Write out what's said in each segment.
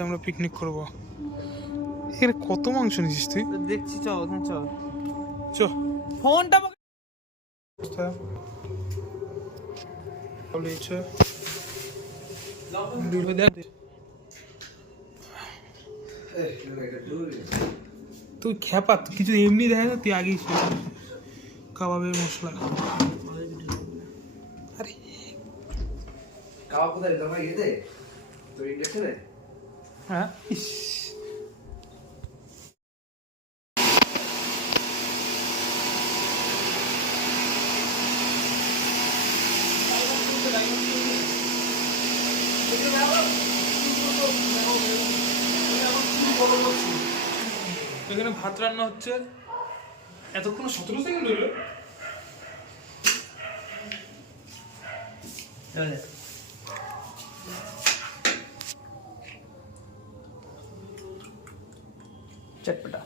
আমরা পিকনিক করব। এখানে কত মাংস নিছিস তুই? দেখছি, চল ওখানে চল। চ ফোনটা তুই খেপা কিছু এমনি দেখে না, তুই আগেই কাবাবের মশলা। আরে কাবাব কোথায় তোমার ইয়েতে তোর ইন্ডাকশনে? হ্যাঁ, ইস এখানে ভাত রান্না হচ্ছে। এতক্ষণ 17 সেকেন্ড হলো। চটপটা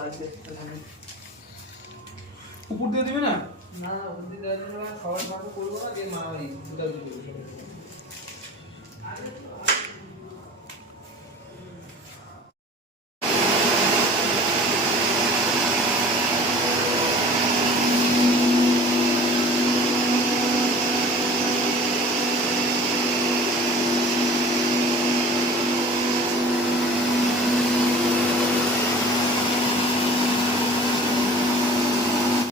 লাগবে। উপর দিয়ে দিবে না? না, খাবার করবো না, যে মা